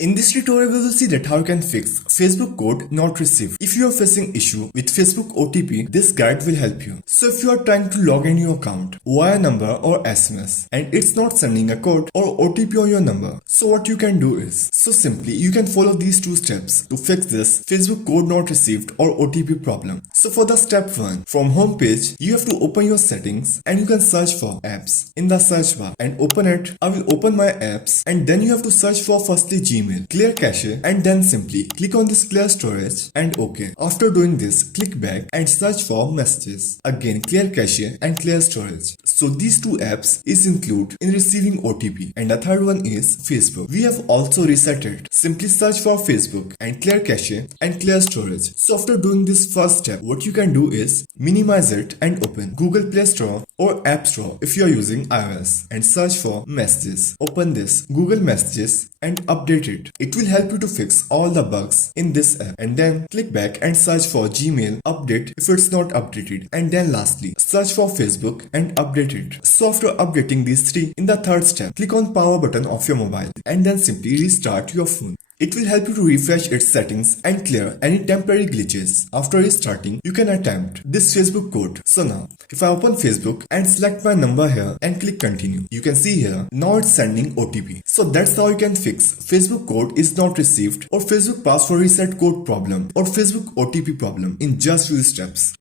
In this tutorial, we will see that how you can fix Facebook code not received. If you are facing issue with Facebook OTP, this guide will help you. So if you are trying to log in your account via number or SMS and it's not sending a code or OTP on your number, so what you can do is, simply you can follow these two steps to fix this Facebook code not received or OTP problem. So for the step 1, from home page, you have to open your settings and you can search for apps in the search bar and open it. I will open my apps and then you have to search for firstly Gmail, clear cache, and then simply click on this clear storage and OK. After doing this, click back and search for messages. Again clear cache and clear storage. So these two apps is included in receiving OTP, and the third one is Facebook. We have also reset it. Simply search for Facebook and clear cache and clear storage. So after doing this first step, what you can do is minimize it and open Google Play Store or App Store if you are using iOS and search for messages. Open this Google Messages and update it. It will help you to fix all the bugs in this app, and then click back and search for Gmail, update if it's not updated, and then lastly search for Facebook and update it. So after updating these three, in the third step, click on power button of your mobile and then simply restart your phone. It will help you to refresh its settings and clear any temporary glitches. After restarting, you can attempt this Facebook code. So now, if I open Facebook and select my number here and click continue, you can see here, now it's sending OTP. So that's how you can fix Facebook code is not received or Facebook password reset code problem or Facebook OTP problem in just few steps.